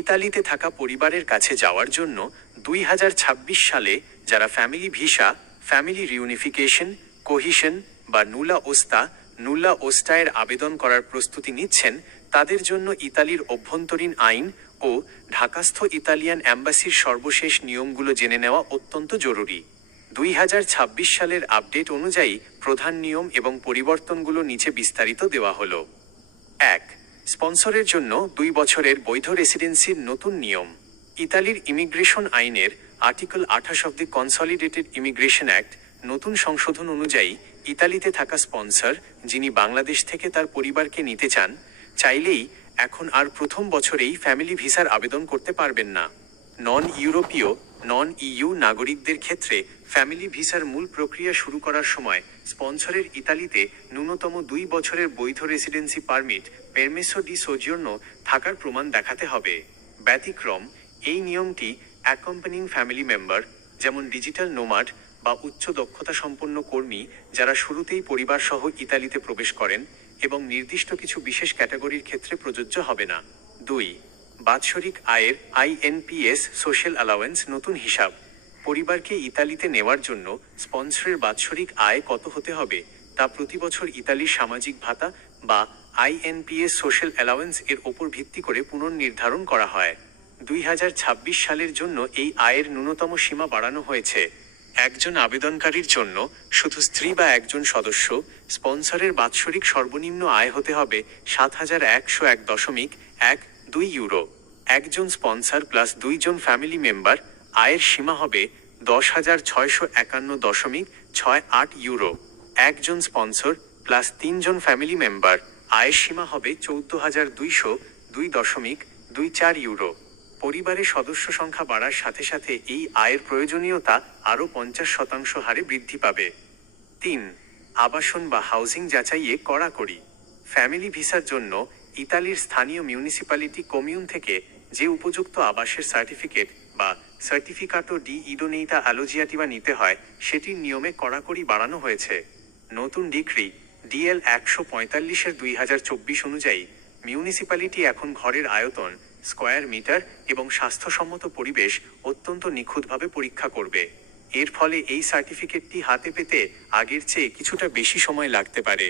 ইতালিতে থাকা পরিবারের কাছে যাওয়ার জন্য 2026 সালে যারা family visa, family reunification, cohesion বা নুল্লা ওস্টায়ের আবেদন করার প্রস্তুতি নিচ্ছেন, তাদের জন্য ইতালির অভ্যন্তরীণ আইন ও ঢাকাস্থ ইতালিয়ান অ্যাম্বাসির সর্বশেষ নিয়মগুলো জেনে নেওয়া অত্যন্ত জরুরি। 2026 সালের আপডেট অনুযায়ী প্রধান নিয়ম এবং পরিবর্তনগুলো নিচে বিস্তারিত দেওয়া হলো। 1. স্পন্সরের জন্য 2 বছরের বৈধ রেসিডেন্সির নতুন নিয়ম। ইতালির ইমিগ্রেশন আইনের article 28 of the consolidated immigration act নতুন সংশোধন অনুযায়ী ইতালিতে থাকা স্পন্সর যিনি বাংলাদেশ থেকে তার পরিবারকে নিতে চান, চাইলেই এখন আর প্রথম বছরেই ফ্যামিলি ভিসার আবেদন করতে পারবেন না। নন ইইউ নাগরিকদের ক্ষেত্রে ফ্যামিলি ভিসার মূল প্রক্রিয়া শুরু করার সময় স্পন্সরের ইতালিতে ন্যূনতম 2 বছরের বৈধ রেসিডেন্সি পারমিট পেরমেসো ডি সোজিওর্ন থাকার প্রমাণ দেখাতে হবে। ব্যতিক্রম, এই নিয়মটি অ্যাকম্পানিং ফ্যামিলি মেম্বার যেমন ডিজিটাল নোমাড বা উচ্চ দক্ষতা সম্পন্ন কর্মী যারা শুরুতেই পরিবার সহ ইতালিতে প্রবেশ করেন এবং নির্দিষ্ট কিছু বিশেষ ক্যাটাগরির ক্ষেত্রে প্রযোজ্য হবে না। 2. বাৎসরিক আয়ের আইএনপিএস সোশ্যাল অ্যালাওয়েন্স নতুন হিসাব। পরিবারকে ইতালিতে নেওয়ার জন্য স্পন্সরের বাৎসরিক আয় কত হতে হবে তা প্রতি বছর ইতালির সামাজিক ভাতা বা আইএনপিএস সোশ্যাল অ্যালাওয়েন্স এর ওপর ভিত্তি করে পুনর্নির্ধারণ করা হয়। 2026 সালের জন্য এই আয়ের ন্যূনতম সীমা বাড়ানো হয়েছে। একজন আবেদনকারীর জন্য শুধু স্ত্রী বা একজন সদস্য স্পন্সরের বাৎসরিক সর্বনিম্ন আয় হতে হবে 7,101.12 ইউরো। একজন স্পন্সর প্লাস 2 জন ফ্যামিলি মেম্বার আয়ের সীমা হবে 10,651.68 ইউরো। একজন স্পন্সর প্লাস 3 জন ফ্যামিলি মেম্বার আয়ের সীমা হবে 14,202.24 ইউরো। পরিবারের সদস্য সংখ্যা বাড়ার সাথে সাথে এই আয়ের প্রয়োজনীয়তা আরও 50% হারে বৃদ্ধি পাবে। 3. আবাসন বা হাউজিং যাচাইয়ে কড়াকড়ি। ফ্যামিলি ভিসার জন্য ইতালির স্থানীয় মিউনিসিপ্যালিটি কমিউন থেকে যে উপযুক্ত আবাসের সার্টিফিকেট বা সার্টিফিকাটো ডি ইডোনেইতা অ্যালোজিয়াটিভা নিতে হয় সেটির নিয়মে কড়াকড়ি বাড়ানো হয়েছে। নতুন ডিক্রি ডিএল 145/2024 অনুযায়ী মিউনিসিপ্যালিটি এখন ঘরের আয়তন, স্কয়ার মিটার এবং স্বাস্থ্যসম্মত পরিবেশ অত্যন্ত নিখুঁতভাবে পরীক্ষা করবে। এর ফলে এই সার্টিফিকেটটি হাতে পেতে আগের চেয়ে কিছুটা বেশি সময় লাগতে পারে।